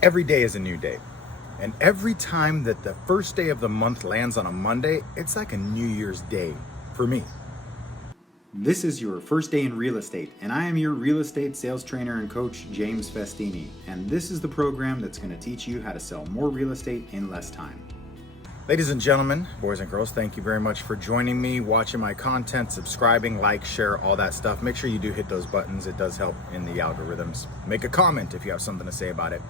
Every day is a new day. And every time that the first day of the month lands on a Monday, it's like a New Year's Day for me. This is your first day in real estate, and I am your real estate sales trainer and coach, James Festini. And this is the program that's going to teach you how to sell more real estate in less time. Ladies and gentlemen, boys and girls, thank you very much for joining me, watching my content, subscribing, like, share, all that stuff. Make sure you do hit those buttons. It does help in the algorithms. Make a comment if you have something to say about it.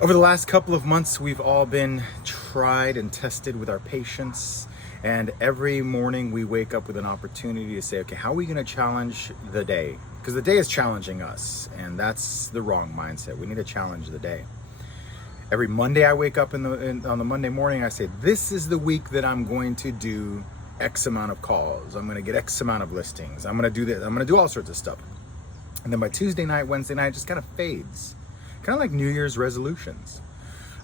Over the last couple of months, we've all been tried and tested with our patience. And every morning we wake up with an opportunity to say, okay, how are we going to challenge the day? Because the day is challenging us, and that's the wrong mindset. We need to challenge the day. Every Monday I wake up on the Monday morning, I say, this is the week that I'm going to do X amount of calls. I'm going to get X amount of listings. I'm going to do this. I'm going to do all sorts of stuff. And then by Tuesday night, Wednesday night, it just kind of fades. Kind of like New Year's resolutions.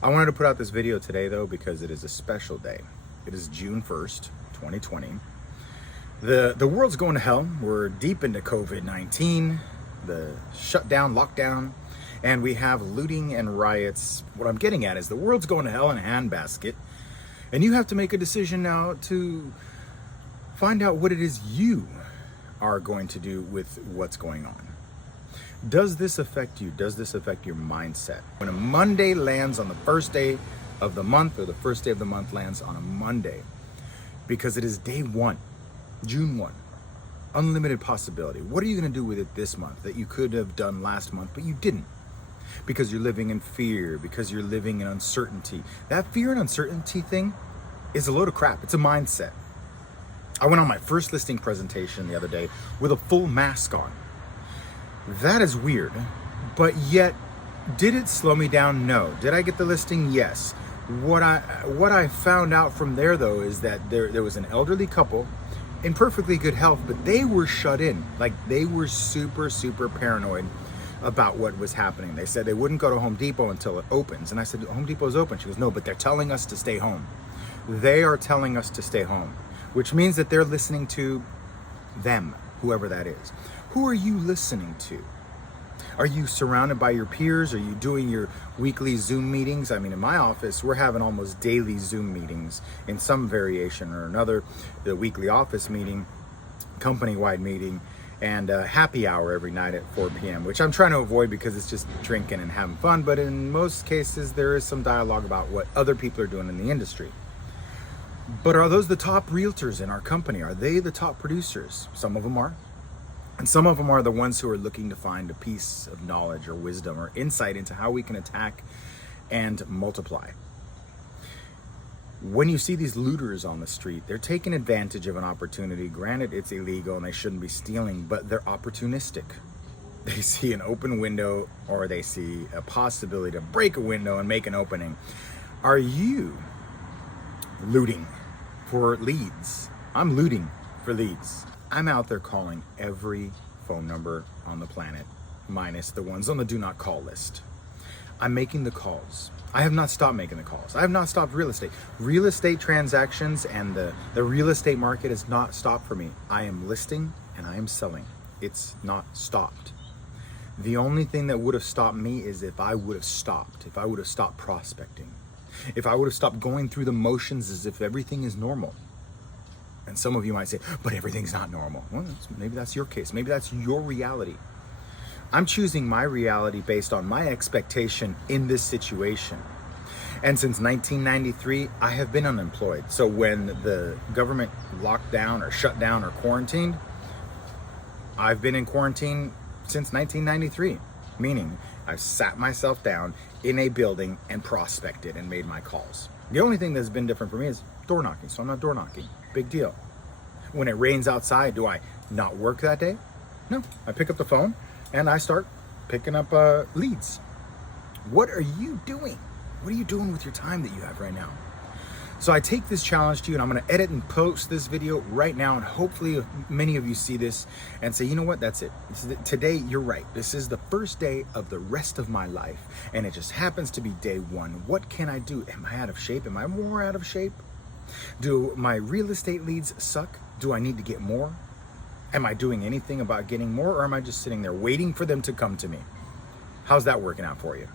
I wanted to put out this video today though, because it is a special day. It is June 1st, 2020. The world's going to hell. We're deep into COVID-19, the shutdown, lockdown, and we have looting and riots. What I'm getting at is the world's going to hell in a handbasket, and you have to make a decision now to find out what it is you are going to do with what's going on. Does this affect you? Does this affect your mindset? When a Monday lands on the first day of the month, or the first day of the month lands on a Monday, because it is day one, June 1, unlimited possibility. What are you going to do with it this month that you could have done last month, but you didn't? Because you're living in fear, because you're living in uncertainty. That fear and uncertainty thing is a load of crap. It's a mindset. I went on my first listing presentation the other day with a full mask on. That is weird, but yet, did it slow me down? No. Did I get the listing? Yes. What I found out from there though is that there was an elderly couple in perfectly good health, but they were shut in. Like, they were super paranoid about what was happening. They said they wouldn't go to Home Depot until it opens. And I said, Home Depot's open. She goes, no, but they're telling us to stay home. They are telling us to stay home, which means that they're listening to them, whoever that is. Who are you listening to? Are you surrounded by your peers? Are you doing your weekly Zoom meetings? I mean, in my office, we're having almost daily Zoom meetings in some variation or another. The weekly office meeting, company-wide meeting, and happy hour every night at 4 p.m., which I'm trying to avoid because it's just drinking and having fun. But in most cases, there is some dialogue about what other people are doing in the industry. But are those the top realtors in our company? Are they the top producers? Some of them are. And some of them are the ones who are looking to find a piece of knowledge or wisdom or insight into how we can attack and multiply. When you see these looters on the street, they're taking advantage of an opportunity. Granted, it's illegal and they shouldn't be stealing, but they're opportunistic. They see an open window, or they see a possibility to break a window and make an opening. Are you looting for leads? I'm looting for leads. I'm out there calling every phone number on the planet, minus the ones on the do not call list. I'm making the calls. I have not stopped making the calls. I have not stopped real estate. Real estate transactions and the real estate market has not stopped for me. I am listing and I am selling. It's not stopped. The only thing that would have stopped me is if I would have stopped prospecting. If I would have stopped going through the motions as if everything is normal. And some of you might say, but everything's not normal. Well, maybe that's your case. Maybe that's your reality. I'm choosing my reality based on my expectation in this situation. And since 1993, I have been unemployed. So when the government locked down or shut down or quarantined, I've been in quarantine since 1993. Meaning I've sat myself down in a building and prospected and made my calls. The only thing that's been different for me is door knocking. So I'm not door knocking. Big deal. When it rains outside, do I not work that day? No, I pick up the phone and I start picking up leads. What are you doing? What are you doing with your time that you have right now? So I take this challenge to you, and I'm going to edit and post this video right now, and hopefully many of you see this and say, you know what, that's it. Today, you're right. This is the first day of the rest of my life, and it just happens to be day one. What can I do? Am I out of shape? Am I more out of shape? Do my real estate leads suck? Do I need to get more? Am I doing anything about getting more, or am I just sitting there waiting for them to come to me? How's that working out for you?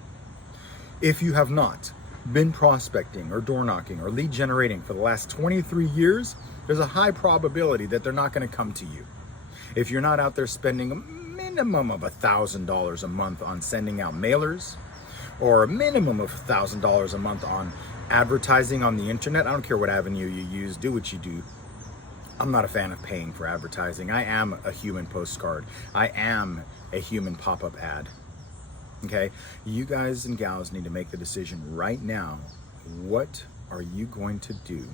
If you have not been prospecting or door knocking or lead generating for the last 23 years, there's a high probability that they're not going to come to you. If you're not out there spending a minimum of $1,000 a month on sending out mailers, or a minimum of $1,000 a month on advertising on the internet, I don't care what avenue you use, do what you do. I'm not a fan of paying for advertising. I am a human postcard. I am a human pop-up ad. Okay, you guys and gals need to make the decision right now. What are you going to do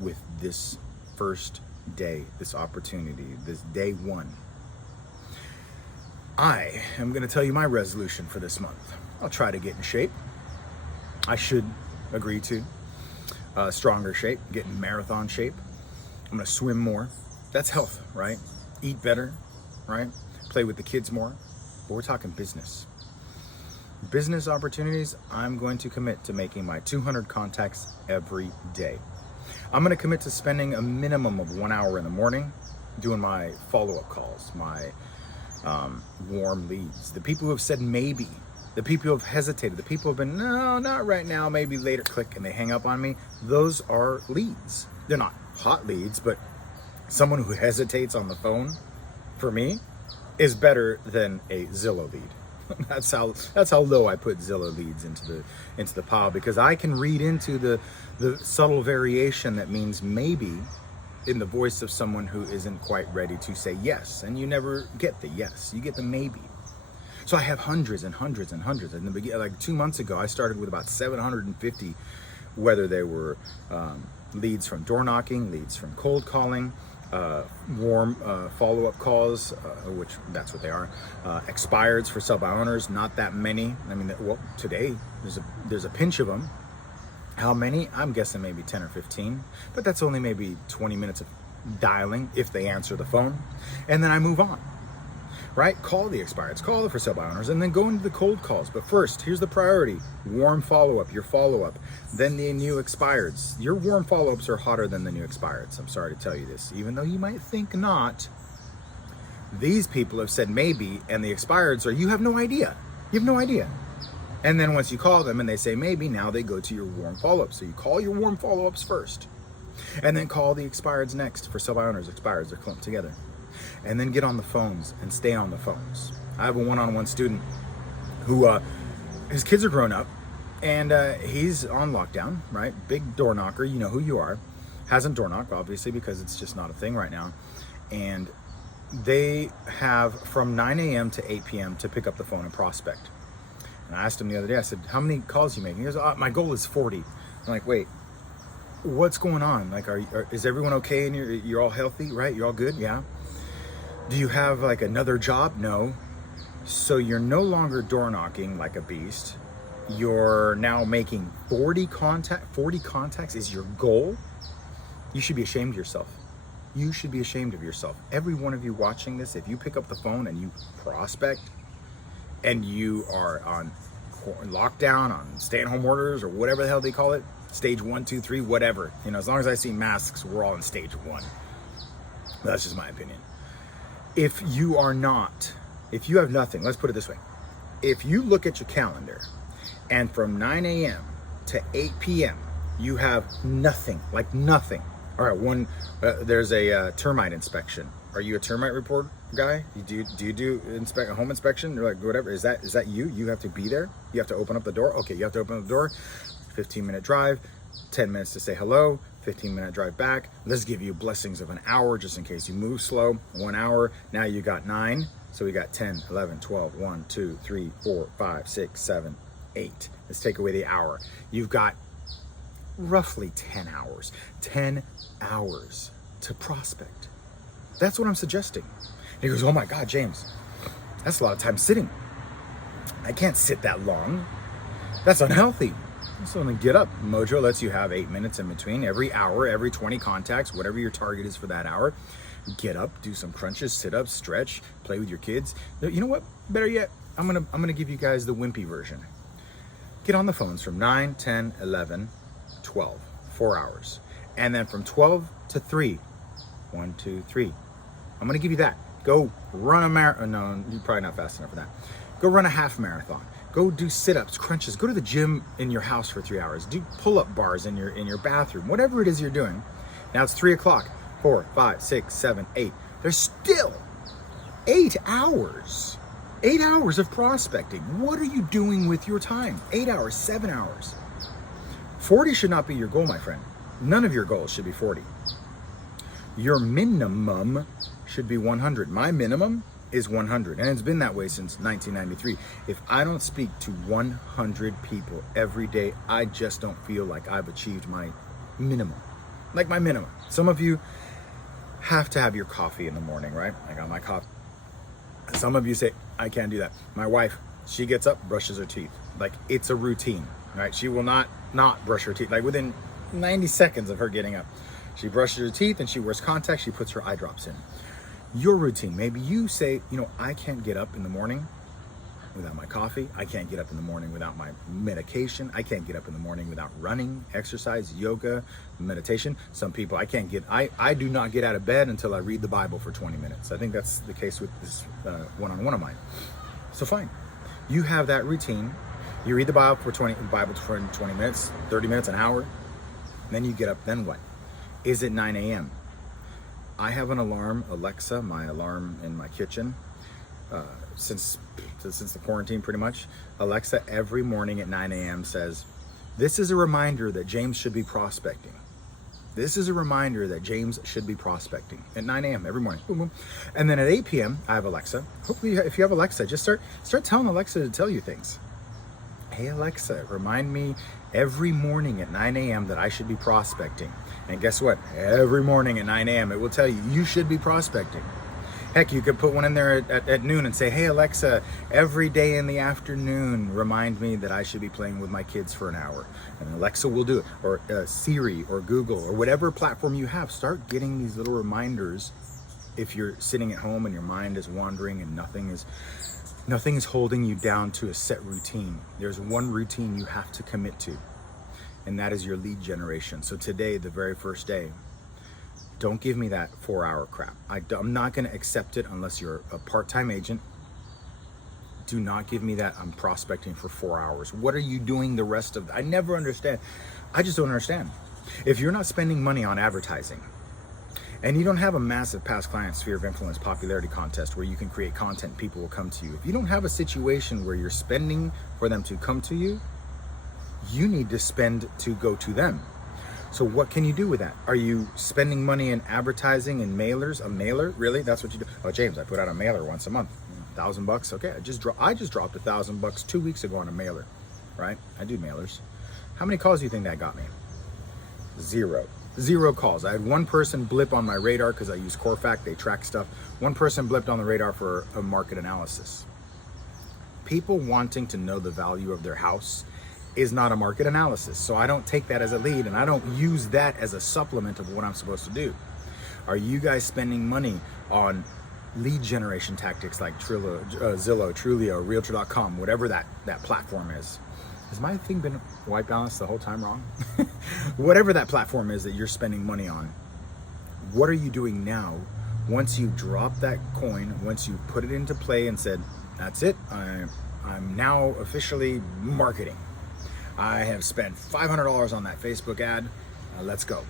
with this first day, this opportunity, this day one? I am going to tell you my resolution for this month. I'll try to get in shape. I should agree to stronger shape, get in marathon shape. I'm going to swim more. That's health, right? Eat better, right? Play with the kids more. But we're talking business. Business opportunities, I'm going to commit to making my 200 contacts every day. I'm going to commit to spending a minimum of 1 hour in the morning doing my follow-up calls, my warm leads. The people who have said maybe, the people who have hesitated, the people who have been, no, not right now, maybe later, click, and they hang up on me. Those are leads. They're not hot leads, but someone who hesitates on the phone, for me, is better than a Zillow lead. That's how low I put Zillow leads into the pile, because I can read into the subtle variation that means maybe in the voice of someone who isn't quite ready to say yes, and you never get the yes, you get the maybe. So I have hundreds and hundreds and hundreds. In the beginning, like 2 months ago, I started with about 750, whether they were leads from door knocking, leads from cold calling, warm follow-up calls, which that's what they are, expireds for sell by owners, not that many. I mean, well, today there's a pinch of them. How many? I'm guessing maybe 10 or 15, but that's only maybe 20 minutes of dialing if they answer the phone, and then I move on. Right? Call the expireds, call the for sale by owners, and then go into the cold calls. But first, here's the priority: warm follow-up, your follow-up, then the new expireds. Your warm follow-ups are hotter than the new expireds. I'm sorry to tell you this, even though you might think not. These people have said maybe, and the expireds are, you have no idea. You have no idea. And then once you call them and they say maybe, now they go to your warm follow-ups. So you call your warm follow-ups first, and then call the expireds next. For sale by owners, expireds are clumped together. And then get on the phones and stay on the phones. I have a one-on-one student who, his kids are grown up, and he's on lockdown, right? Big door knocker, you know who you are. Hasn't door knocked, obviously, because it's just not a thing right now. And they have from 9 a.m. to 8 p.m. to pick up the phone and prospect. And I asked him the other day, I said, how many calls are you making? He goes, my goal is 40. I'm like, wait, what's going on? Like, is everyone okay? And you're all healthy, right? You're all good? Yeah. Do you have like another job? No. So you're no longer door knocking like a beast. You're now making 40 contacts is your goal. You should be ashamed of yourself. You should be ashamed of yourself. Every one of you watching this, if you pick up the phone and you prospect and you are on lockdown, on stay-at-home orders, or whatever the hell they call it, stage 1, 2, 3, whatever. You know, as long as I see masks, we're all in stage 1. That's just my opinion. If you are not, if you have nothing, let's put it this way. If you look at your calendar and from 9 a.m. to 8 p.m., you have nothing, like nothing. All right, there's a termite inspection. Are you a termite report guy? Do you do a home inspection? Or like whatever, is that you? You have to be there? You have to open up the door? Okay, you have to open up the door. 15-minute drive, 10 minutes to say hello, 15-minute drive back. Let's give you blessings of an hour just in case you move slow. 1 hour. Now you got 9. So we got 10, 11, 12, 1, 2, 3, 4, 5, 6, 7, 8. Let's take away the hour. You've got roughly 10 hours. 10 hours to prospect. That's what I'm suggesting. And he goes, oh my God, James, that's a lot of time sitting. I can't sit that long. That's unhealthy. So then get up. Mojo lets you have 8 minutes in between every hour, every 20 contacts, whatever your target is for that hour. Get up, do some crunches, sit up, stretch, play with your kids. You know what? Better yet, I'm gonna give you guys the wimpy version. Get on the phones from 9, 10, 11, 12, 4 hours. And then from 12 to 3, 1, 2, 3. I'm gonna give you that. Go run a marathon. No, you're probably not fast enough for that. Go run a half marathon. Go do sit-ups, crunches. Go to the gym in your house for 3 hours. Do pull-up bars in your bathroom. Whatever it is you're doing. Now it's 3 o'clock. 4, 5, 6, 7, 8. There's still 8 hours. 8 hours of prospecting. What are you doing with your time? 8 hours, 7 hours. 40 should not be your goal, my friend. None of your goals should be 40. Your minimum should be 100. My minimum is 100, and it's been that way since 1993. If I don't speak to 100 people every day, I just don't feel like I've achieved my minimum. Like my minimum. Some of you have to have your coffee in the morning, right? I got my coffee. Some of you say, I can't do that. My wife, she gets up, brushes her teeth. Like, it's a routine, right? She will not brush her teeth. Like, within 90 seconds of her getting up, she brushes her teeth and she wears contacts, she puts her eye drops in. Your routine, maybe you say, I can't get up in the morning without my coffee. I can't get up in the morning without my medication. I can't get up in the morning without running, exercise, yoga, meditation. Some people, I do not get out of bed until I read the Bible for 20 minutes. I think that's the case with this one-on-one of mine. So fine, you have that routine. You read the Bible for 20 minutes, 30 minutes, an hour. Then you get up, then what? Is it 9 a.m.? I have an alarm, Alexa, my alarm in my kitchen, since the quarantine pretty much. Alexa every morning at 9 a.m. says, this is a reminder that James should be prospecting. This is a reminder that James should be prospecting at 9 a.m. every morning. Boom, boom. And then at 8 p.m., I have Alexa. Hopefully, if you have Alexa, just start telling Alexa to tell you things. Hey, Alexa, remind me every morning at 9 a.m. that I should be prospecting. And guess what? Every morning at 9 a.m. it will tell you, you should be prospecting. Heck, you could put one in there at noon and say, hey, Alexa, every day in the afternoon, remind me that I should be playing with my kids for an hour. And Alexa will do it. Or Siri or Google or whatever platform you have. Start getting these little reminders if you're sitting at home and your mind is wandering and nothing is holding you down to a set routine. There's one routine you have to commit to, and that is your lead generation. So today, the very first day, don't give me that 4-hour crap. I'm not going to accept it unless you're a part-time agent. Do not give me that I'm prospecting for 4 hours. What are you doing the rest of I never understand. I just don't understand. If you're not spending money on advertising, and you don't have a massive past client sphere of influence popularity contest where you can create content, people will come to you. If you don't have a situation where you're spending for them to come to you, you need to spend to go to them. So what can you do with that? Are you spending money in advertising and mailers? A mailer? Really? That's what you do? Oh, James, I put out a mailer once a month. $1,000. Okay, I just dropped $1,000 2 weeks ago on a mailer, right? I do mailers. How many calls do you think that got me? Zero calls. I had one person blip on my radar because I use Corfac, they track stuff. One person blipped on the radar for a market analysis. People wanting to know the value of their house is not a market analysis. So I don't take that as a lead and I don't use that as a supplement of what I'm supposed to do. Are you guys spending money on lead generation tactics like Zillow, Trulio, Realtor.com, whatever that platform is? Has my thing been white balanced the whole time wrong? Whatever that platform is that you're spending money on, what are you doing now? Once you drop that coin, once you put it into play and said, that's it, I'm now officially marketing. I have spent $500 on that Facebook ad, let's go.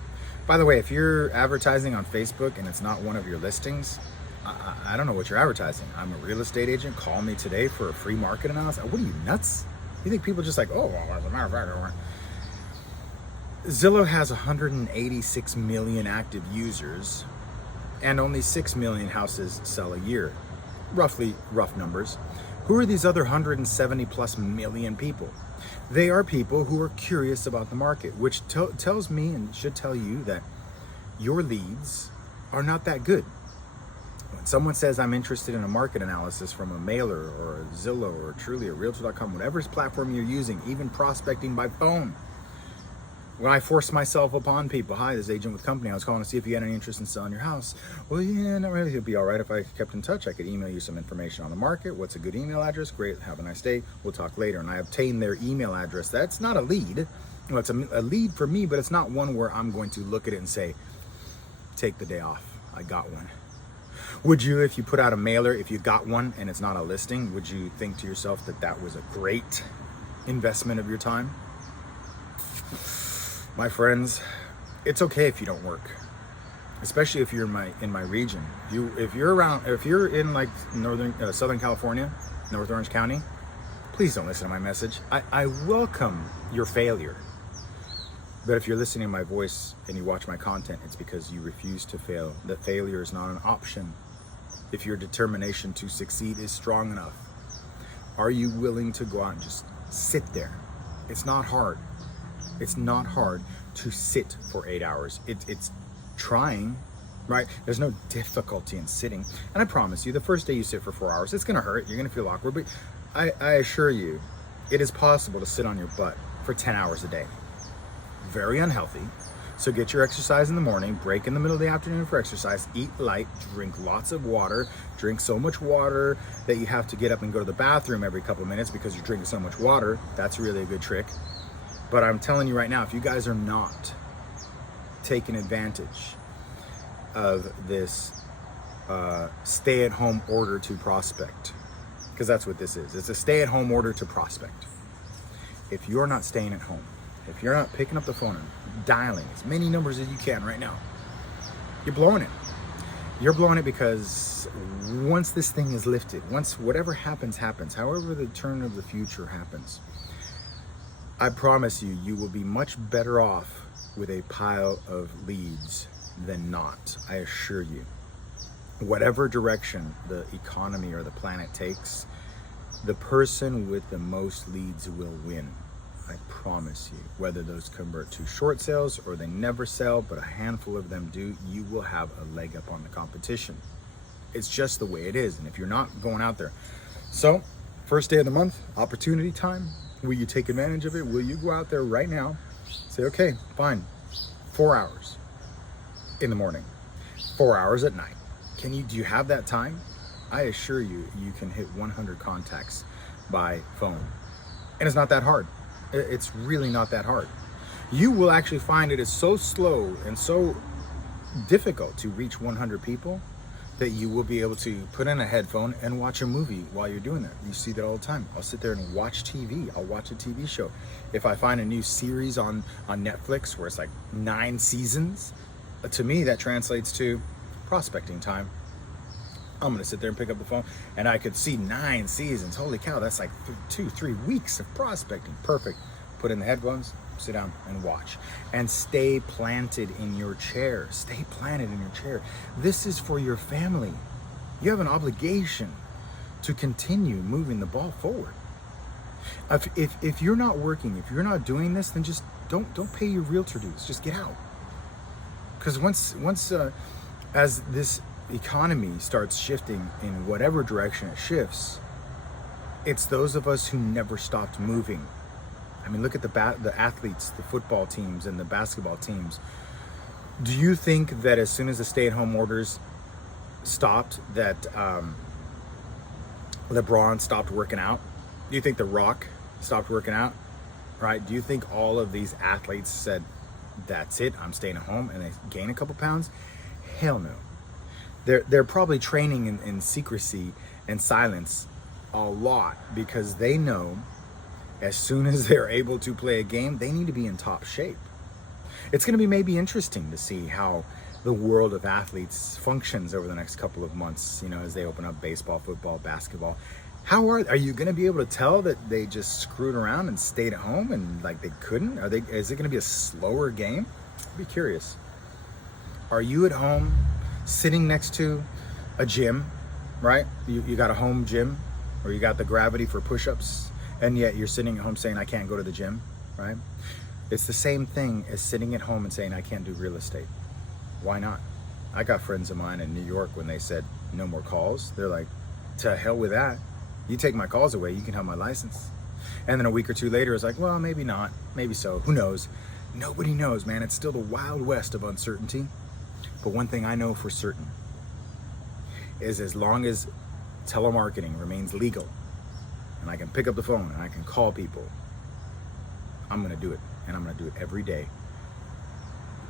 By the way, if you're advertising on Facebook and it's not one of your listings, I don't know what you're advertising. I'm a real estate agent, call me today for a free market analysis. What are you, nuts? You think people just like, oh, well, as a matter of fact, Zillow has 186 million active users and only 6 million houses sell a year. Roughly, rough numbers. Who are these other 170 plus million people? They are people who are curious about the market, which tells me and should tell you that your leads are not that good. When someone says I'm interested in a market analysis from a mailer or a Zillow or Trulia, Realtor.com, whatever platform you're using, even prospecting by phone. When I force myself upon people, hi, this is Agent with Company. I was calling to see if you had any interest in selling your house. Well, yeah, not really. It'd be all right if I kept in touch. I could email you some information on the market. What's a good email address? Great. Have a nice day. We'll talk later. And I obtain their email address. That's not a lead. Well, it's a lead for me, but it's not one where I'm going to look at it and say, take the day off. I got one. Would you, if you put out a mailer, if you got one and it's not a listing, would you think to yourself that that was a great investment of your time? My friends, it's okay if you don't work, especially if you're in my region. If you're in like Southern California, North Orange County, please don't listen to my message. I welcome your failure. But if you're listening to my voice and you watch my content, it's because you refuse to fail. That failure is not an option. If your determination to succeed is strong enough, are you willing to go out and just sit there? It's not hard. It's not hard to sit for 8 hours. It's trying, right? There's no difficulty in sitting. And I promise you, the first day you sit for 4 hours, it's gonna hurt. You're gonna feel awkward, but I assure you, it is possible to sit on your butt for 10 hours a day. Very unhealthy. So get your exercise in the morning, break in the middle of the afternoon for exercise, eat light, drink lots of water, drink so much water that you have to get up and go to the bathroom every couple of minutes because you're drinking so much water. That's really a good trick. But I'm telling you right now, if you guys are not taking advantage of this stay-at-home order to prospect, because that's what this is. It's a stay-at-home order to prospect. If you're not staying at home, if you're not picking up the phone and dialing as many numbers as you can right now, you're blowing it. You're blowing it because once this thing is lifted, once whatever happens, however the turn of the future happens, I promise you, you will be much better off with a pile of leads than not. I assure you. Whatever direction the economy or the planet takes, the person with the most leads will win. I promise you. Whether those convert to short sales or they never sell, but a handful of them do, you will have a leg up on the competition. It's just the way it is. And if you're not going out there. So, first day of the month, opportunity time. Will you take advantage of it? Will you go out there right now? Say, okay, fine. 4 hours in the morning, 4 hours at night. Do you have that time? I assure you, you can hit 100 contacts by phone. And it's not that hard. It's really not that hard. You will actually find it is so slow and so difficult to reach 100 people that you will be able to put in a headphone and watch a movie while you're doing that. You see that all the time. I'll sit there and watch TV. I'll watch a TV show. If I find a new series on Netflix where it's like 9 seasons, to me that translates to prospecting time. I'm gonna sit there and pick up the phone and I could see 9 seasons. Holy cow, that's like 2-3 weeks of prospecting. Perfect. Put in the headphones, sit down and watch. And stay planted in your chair. Stay planted in your chair. This is for your family. You have an obligation to continue moving the ball forward. If you're not working, if you're not doing this, then just don't pay your realtor dues. Just get out. Because once as this economy starts shifting in whatever direction it shifts, it's those of us who never stopped moving. I mean, look at the athletes, the football teams and the basketball teams. Do you think that as soon as the stay-at-home orders stopped, that LeBron stopped working out? Do you think The Rock stopped working out? Right? Do you think all of these athletes said, that's it, I'm staying at home, and they gain a couple pounds? Hell no. They're probably training in secrecy and silence a lot because they know as soon as they're able to play a game, they need to be in top shape. It's going to be maybe interesting to see how the world of athletes functions over the next couple of months, you know, as they open up baseball, football, basketball. How are you going to be able to tell that they just screwed around and stayed at home and like they couldn't? Is it going to be a slower game? I'd be curious. Are you at home sitting next to a gym, right? You got a home gym, or you got the gravity for push-ups, and yet you're sitting at home saying, I can't go to the gym, right? It's the same thing as sitting at home and saying, I can't do real estate. Why not? I got friends of mine in New York when they said no more calls. They're like, to hell with that. You take my calls away, you can have my license. And then a week or two later, it's like, well, maybe not, maybe so, who knows? Nobody knows, man. It's still the wild west of uncertainty. But one thing I know for certain is as long as telemarketing remains legal and I can pick up the phone and I can call people, I'm gonna do it. And I'm gonna do it every day,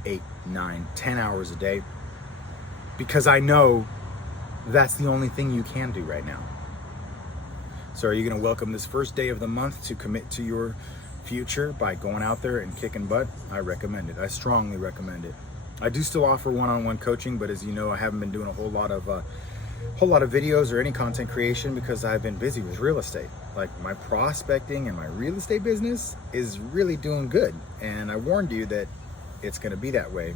8, 9, 10 hours a day, because I know That's the only thing you can do right now. So are you going to welcome this first day of the month to commit to your future by going out there and kicking butt? I recommend it. I strongly recommend it. I do still offer one-on-one coaching, but as you know, I haven't been doing a whole lot of videos or any content creation because I've been busy with real estate. Like, my prospecting and my real estate business is really doing good, and I warned you that it's going to be that way.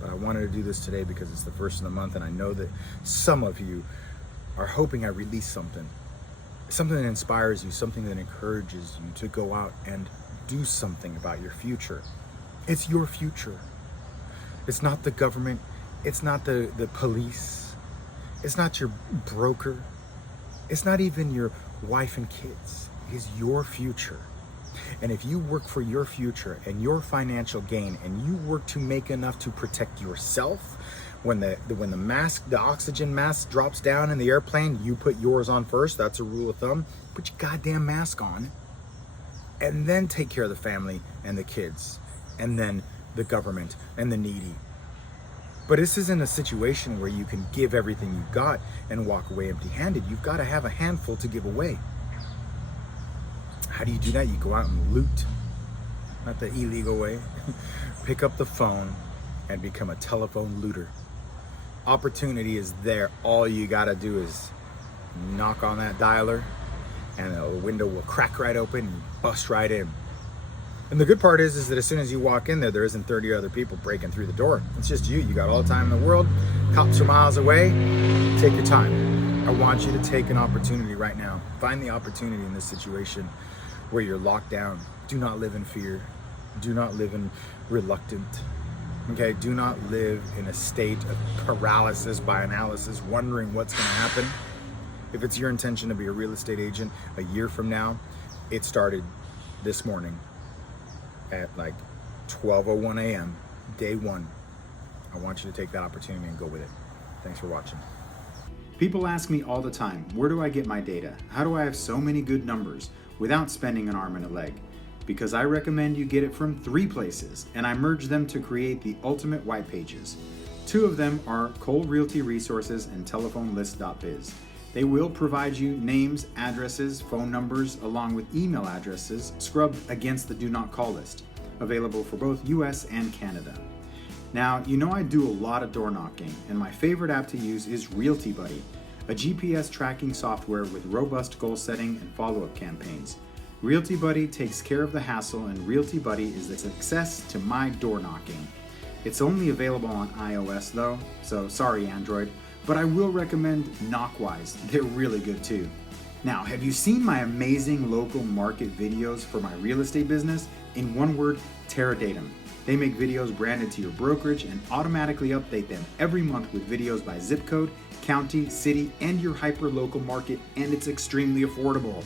But I wanted to do this today because it's the first of the month, and I know that some of you are hoping I release something that inspires you, something that encourages you to go out and do something about your future. It's your future. It's not the government. It's not the police. It's not your broker. It's not even your wife and kids. It is your future. And if you work for your future and your financial gain, and you work to make enough to protect yourself, when the oxygen mask drops down in the airplane, you put yours on first. That's a rule of thumb. Put your goddamn mask on, and then take care of the family and the kids, and then the government and the needy. But this isn't a situation where you can give everything you got and walk away empty-handed. You've got to have a handful to give away. How do you do that? You go out and loot, not the illegal way. Pick up the phone and become a telephone looter. Opportunity is there. All you gotta do is knock on that dialer, and the window will crack right open and bust right in. And the good part is that as soon as you walk in there isn't 30 other people breaking through the door. It's just you. You got all the time in the world. Cops are miles away. Take your time. I want you to take an opportunity right now. Find the opportunity in this situation where you're locked down. Do not live in fear. Do not live in reluctant. Okay, do not live in a state of paralysis by analysis, wondering what's going to happen. If it's your intention to be a real estate agent a year from now, it started this morning at like 12:01 a.m., day one. I want you to take that opportunity and go with it. Thanks for watching. People ask me all the time, where do I get my data? How do I have so many good numbers without spending an arm and a leg? Because I recommend you get it from 3 places, and I merge them to create the ultimate white pages. 2 of them are Cole Realty Resources and TelephoneList.biz. They will provide you names, addresses, phone numbers, along with email addresses scrubbed against the do not call list, available for both US and Canada. Now, you know I do a lot of door knocking, and my favorite app to use is Realty Buddy, a GPS tracking software with robust goal setting and follow-up campaigns. Realty Buddy takes care of the hassle, and Realty Buddy is the success to my door knocking. It's only available on iOS though, so sorry Android, but I will recommend Knockwise. They're really good too. Now, have you seen my amazing local market videos for my real estate business? In one word, Terradatum. They make videos branded to your brokerage and automatically update them every month with videos by zip code, county, city, and your hyper-local market, and it's extremely affordable.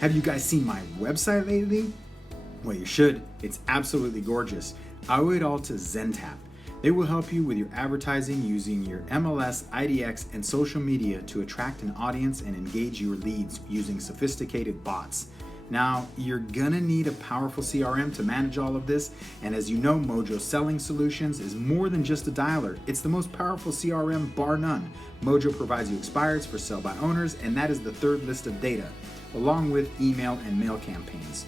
Have you guys seen my website lately? Well, you should. It's absolutely gorgeous. I owe it all to Zentap. They will help you with your advertising using your MLS, IDX, and social media to attract an audience and engage your leads using sophisticated bots. Now, you're gonna need a powerful CRM to manage all of this, and as you know, Mojo Selling Solutions is more than just a dialer. It's the most powerful CRM bar none. Mojo provides you expireds for sell by owners, and that is the 3rd list of data, along with email and mail campaigns.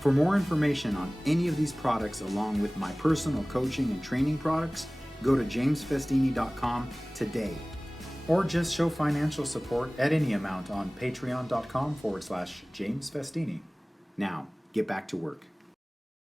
For more information on any of these products, along with my personal coaching and training products, go to jamesfestini.com today. Or just show financial support at any amount on patreon.com/James Festini. Now, get back to work.